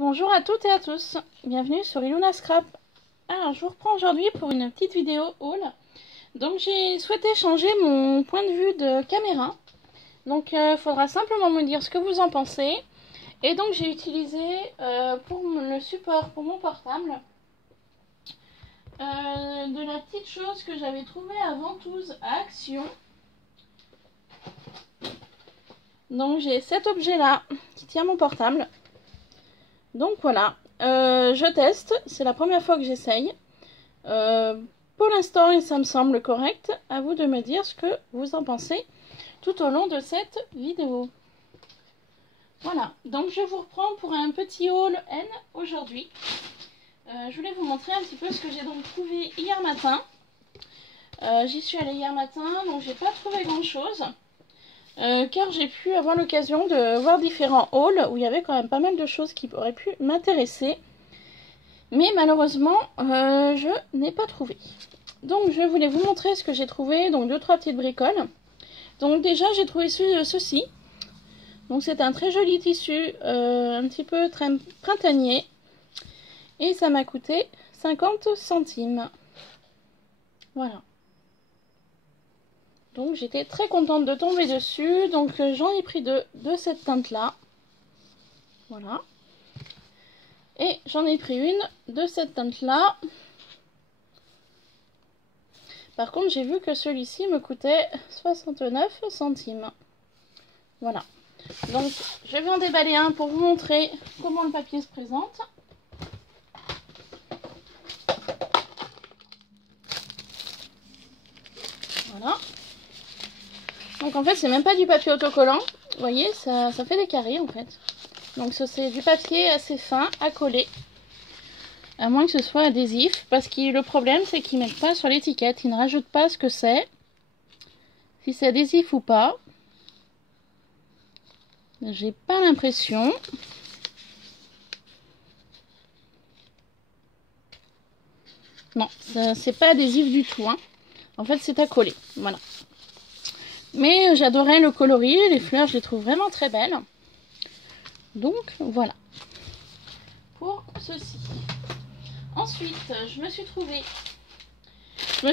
Bonjour à toutes et à tous, bienvenue sur Iluna Scrap. Alors je vous reprends aujourd'hui pour une petite vidéo haul. Donc j'ai souhaité changer mon point de vue de caméra. Donc il faudra simplement me dire ce que vous en pensez. Et donc j'ai utilisé pour le support pour mon portable de la petite chose que j'avais trouvée à Ventouses à Action. Donc j'ai cet objet là qui tient mon portable. Donc voilà, je teste, c'est la première fois que j'essaye. Pour l'instant, ça me semble correct. À vous de me dire ce que vous en pensez tout au long de cette vidéo. Voilà, donc je vous reprends pour un petit haul N aujourd'hui. Je voulais vous montrer un petit peu ce que j'ai donc trouvé hier matin. J'y suis allée hier matin, donc j'ai pas trouvé grand chose. Car j'ai pu avoir l'occasion de voir différents hauls où il y avait quand même pas mal de choses qui auraient pu m'intéresser. Mais malheureusement, je n'ai pas trouvé. Donc je voulais vous montrer ce que j'ai trouvé, donc 2-3 petites bricoles. Donc déjà j'ai trouvé ceci. Donc c'est un très joli tissu, un petit peu très printanier. Et ça m'a coûté 50 centimes. Voilà. Donc j'étais très contente de tomber dessus. Donc j'en ai pris deux de cette teinte là. Voilà. Et j'en ai pris une de cette teinte là. Par contre j'ai vu que celui-ci me coûtait 69 centimes. Voilà. Donc je vais en déballer un pour vous montrer comment le papier se présente. Voilà. Donc en fait c'est même pas du papier autocollant, vous voyez ça fait des carrés en fait. Donc c'est du papier assez fin à coller, à moins que ce soit adhésif, parce que le problème c'est qu'ils mettent pas sur l'étiquette, ils ne rajoutent pas ce que c'est, si c'est adhésif ou pas. J'ai pas l'impression. Non, c'est pas adhésif du tout, hein. En fait c'est à coller, voilà. Mais j'adorais le coloris, les fleurs je les trouve vraiment très belles. Donc voilà pour ceci. Ensuite je me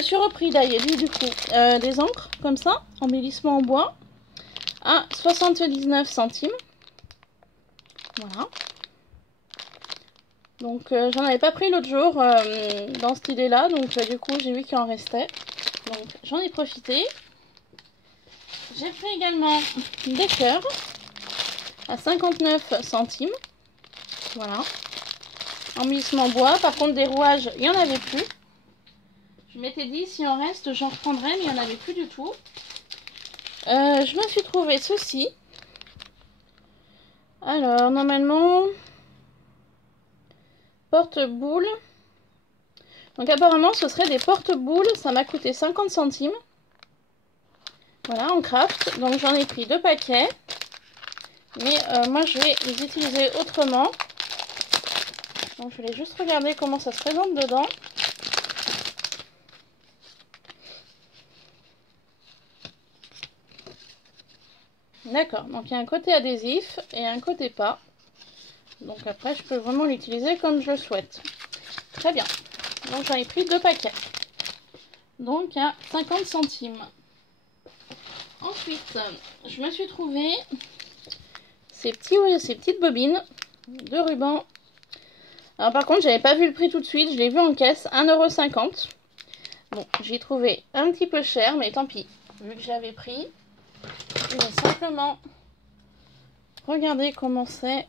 suis repris d'ailleurs du coup des encres comme ça, embellissement en bois à 79 centimes. Voilà. Donc j'en avais pas pris l'autre jour dans cette idée là, donc du coup j'ai vu qu'il en restait. Donc j'en ai profité. J'ai pris également des cœurs à 59 centimes. Voilà. Embellissement bois. Par contre, des rouages, il n'y en avait plus. Je m'étais dit, si en reste, j'en reprendrai, mais il n'y en avait plus du tout. Je me suis trouvé ceci. Alors, normalement, porte-boules. Donc, apparemment, ce serait des porte-boules. Ça m'a coûté 50 centimes. Voilà, en craft. Donc j'en ai pris 2 paquets. Mais moi je vais les utiliser autrement. Donc je voulais juste regarder comment ça se présente dedans. D'accord, donc il y a un côté adhésif et un côté pas. Donc après je peux vraiment l'utiliser comme je le souhaite. Très bien. Donc j'en ai pris 2 paquets. Donc à 50 centimes. Ensuite, je me suis trouvé ces petites bobines de ruban. Alors par contre, j'avais pas vu le prix tout de suite, je l'ai vu en caisse, 1,50 €. Bon, j'ai trouvé un petit peu cher, mais tant pis. Vu que j'avais pris, je vais simplement regarder comment c'est.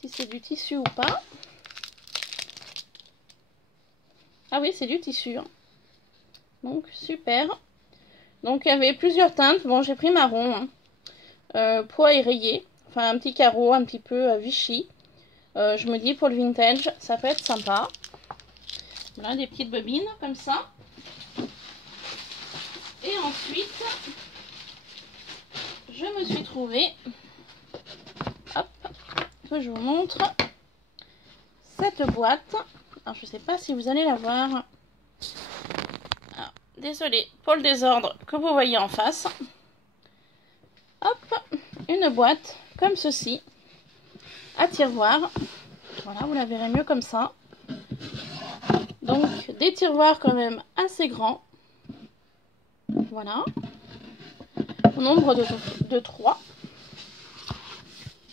Si c'est du tissu ou pas. Ah oui, c'est du tissu. Hein. Donc, super. Donc, il y avait plusieurs teintes. Bon, j'ai pris marron. Hein. Pois et rayé. Enfin, un petit carreau, un petit peu Vichy. Je me dis, pour le vintage, ça peut être sympa. Voilà, des petites bobines, comme ça. Et ensuite, je me suis trouvé... Hop, que je vous montre. Cette boîte. Alors, je ne sais pas si vous allez la voir. Désolée pour le désordre que vous voyez en face. Hop, une une boîte comme ceci, à tiroir. Voilà, vous la verrez mieux comme ça. Donc des tiroirs quand même assez grands. Voilà. Au nombre de 3.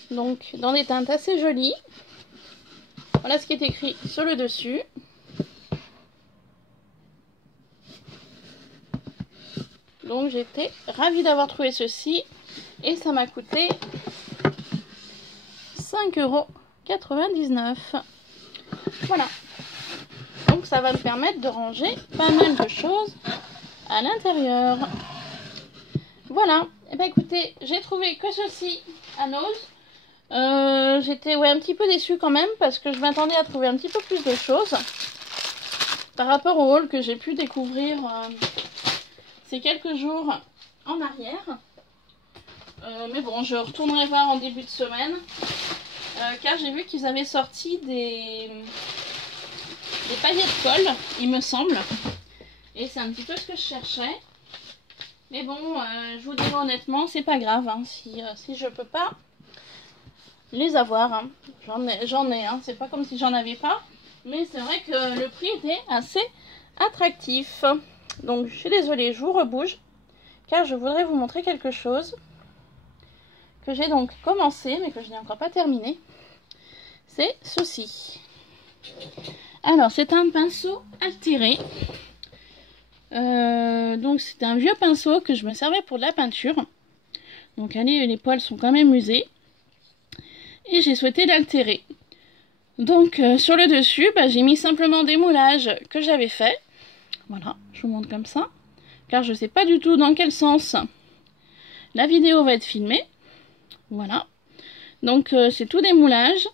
Donc dans des teintes assez jolies. Voilà ce qui est écrit sur le dessus. Donc j'étais ravie d'avoir trouvé ceci. Et ça m'a coûté 5,99 €. Voilà. Donc ça va me permettre de ranger pas mal de choses à l'intérieur. Voilà. Et ben écoutez, j'ai trouvé que ceci à Nose. J'étais un petit peu déçue quand même parce que je m'attendais à trouver un petit peu plus de choses par rapport au haul que j'ai pu découvrir ces quelques jours en arrière. Mais bon, je retournerai voir en début de semaine car j'ai vu qu'ils avaient sorti des paillettes de colle, il me semble, et c'est un petit peu ce que je cherchais. Mais bon, je vous dirai honnêtement, c'est pas grave hein, si je peux pas les avoir. Hein. J'en ai, hein. C'est pas comme si j'en avais pas, mais c'est vrai que le prix était assez attractif. Donc je suis désolée, je vous rebouge car je voudrais vous montrer quelque chose que j'ai donc commencé mais que je n'ai encore pas terminé. C'est ceci. Alors c'est un pinceau altéré. Donc c'est un vieux pinceau que je me servais pour de la peinture. Donc allez, les poils sont quand même usés. Et j'ai souhaité l'altérer. Donc sur le dessus, j'ai mis simplement des moulages que j'avais fait. Voilà, je vous montre comme ça. Car je ne sais pas du tout dans quel sens la vidéo va être filmée. Voilà. Donc c'est tout des moulages.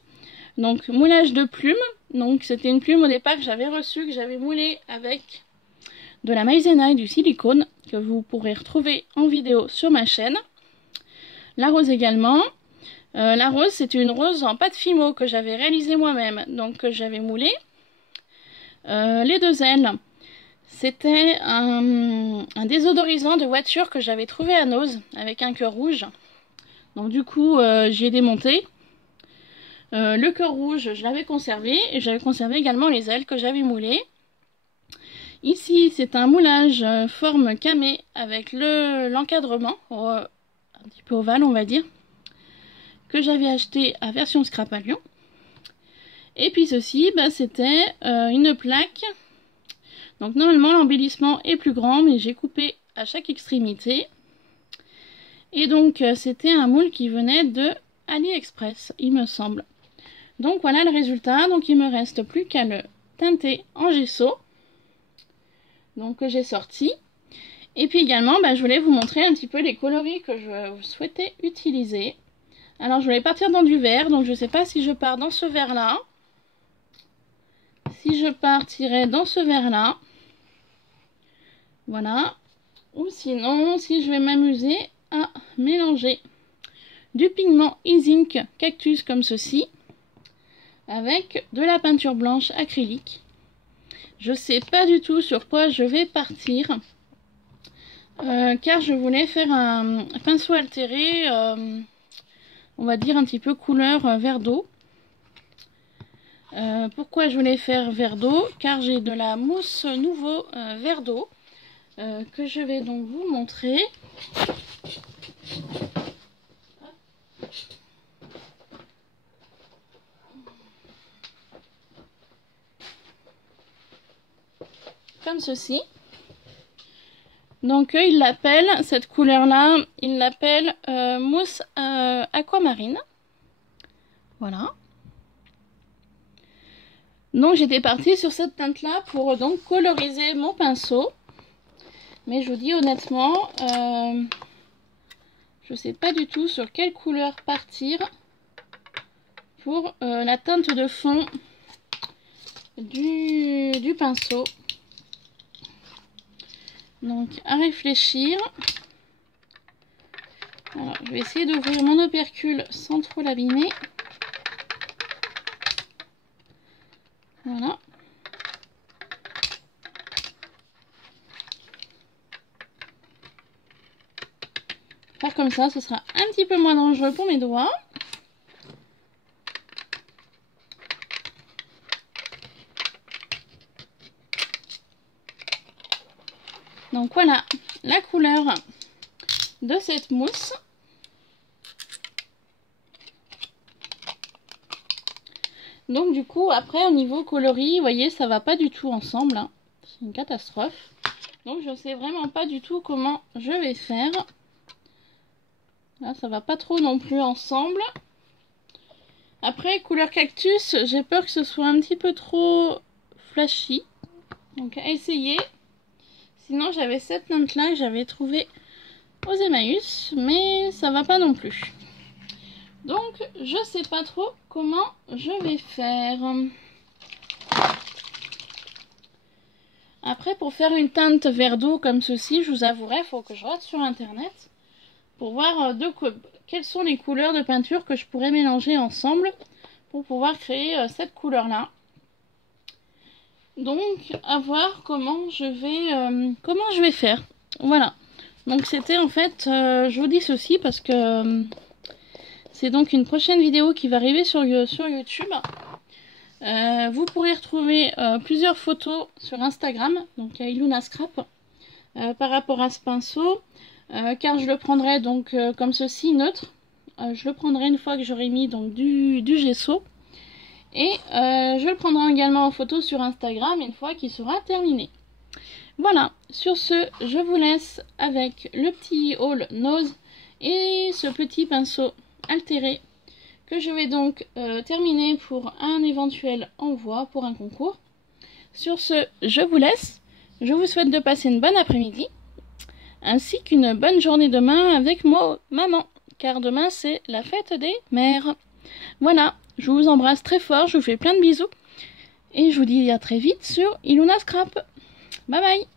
Donc moulage de plume. Donc c'était une plume au départ que j'avais reçue, que j'avais moulée avec de la maïzena et du silicone, que vous pourrez retrouver en vidéo sur ma chaîne. La rose également. La rose, c'est une rose en pâte Fimo que j'avais réalisée moi-même, donc que j'avais moulée. Les deux ailes, c'était un désodorisant de voiture que j'avais trouvé à Nose avec un cœur rouge. Donc du coup, j'y ai démonté. Le cœur rouge, je l'avais conservé, et j'avais conservé également les ailes que j'avais moulées. Ici, c'est un moulage forme camé avec l'encadrement, un petit peu ovale on va dire, que j'avais acheté à version scrap à Lyon. Et puis ceci, c'était une plaque. Donc normalement l'embellissement est plus grand, mais j'ai coupé à chaque extrémité. Et donc c'était un moule qui venait de AliExpress, il me semble. Donc voilà le résultat. Donc il me reste plus qu'à le teinter en gesso. Donc que j'ai sorti. Et puis également, je voulais vous montrer un petit peu les coloris que je souhaitais utiliser. Alors je voulais partir dans du vert, donc je ne sais pas si je pars dans ce vert là. Si je partirais dans ce vert là. Voilà. Ou sinon, si je vais m'amuser à mélanger du pigment Ink Cactus comme ceci. Avec de la peinture blanche acrylique. Je ne sais pas du tout sur quoi je vais partir. Car je voulais faire un pinceau altéré. On va dire un petit peu couleur vert d'eau. Pourquoi je voulais faire vert d'eau? Car j'ai de la mousse nouveau vert d'eau que je vais donc vous montrer. Comme ceci. Donc ils l'appellent, cette couleur là, ils l'appellent mousse aquamarine. Voilà. Donc j'étais partie sur cette teinte là pour donc coloriser mon pinceau. Mais je vous dis honnêtement, je sais pas du tout sur quelle couleur partir pour la teinte de fond du pinceau. Donc à réfléchir. Alors, je vais essayer d'ouvrir mon opercule sans trop l'abîmer. Voilà. faire comme ça, ce sera un petit peu moins dangereux pour mes doigts. Donc voilà la couleur de cette mousse. Donc du coup après au niveau coloris, vous voyez ça va pas du tout ensemble, hein. C'est une catastrophe. Donc je sais vraiment pas du tout comment je vais faire. Là ça va pas trop non plus ensemble. Après couleur cactus, j'ai peur que ce soit un petit peu trop flashy. Donc à essayer. Sinon j'avais cette teinte là que j'avais trouvé aux Emmaüs, mais ça va pas non plus. Donc je sais pas trop comment je vais faire. Après pour faire une teinte vert d'eau comme ceci, je vous avouerai, il faut que je regarde sur internet pour voir quelles sont les couleurs de peinture que je pourrais mélanger ensemble pour pouvoir créer cette couleur là. Donc à voir comment je vais faire. Voilà. Donc c'était en fait, je vous dis ceci parce que c'est donc une prochaine vidéo qui va arriver sur YouTube. Vous pourrez retrouver plusieurs photos sur Instagram, donc à Iluna Scrap, par rapport à ce pinceau, car je le prendrai donc comme ceci, neutre. Je le prendrai une fois que j'aurai mis donc du gesso. Et je le prendrai également en photo sur Instagram une fois qu'il sera terminé. Voilà, sur ce, je vous laisse avec le petit haul nose et ce petit pinceau altéré que je vais donc terminer pour un éventuel envoi pour un concours. Sur ce, je vous laisse. Je vous souhaite de passer une bonne après-midi ainsi qu'une bonne journée demain avec moi, maman, car demain c'est la fête des mères. Voilà, je vous embrasse très fort, je vous fais plein de bisous et je vous dis à très vite sur Iluna Scrap. Bye bye.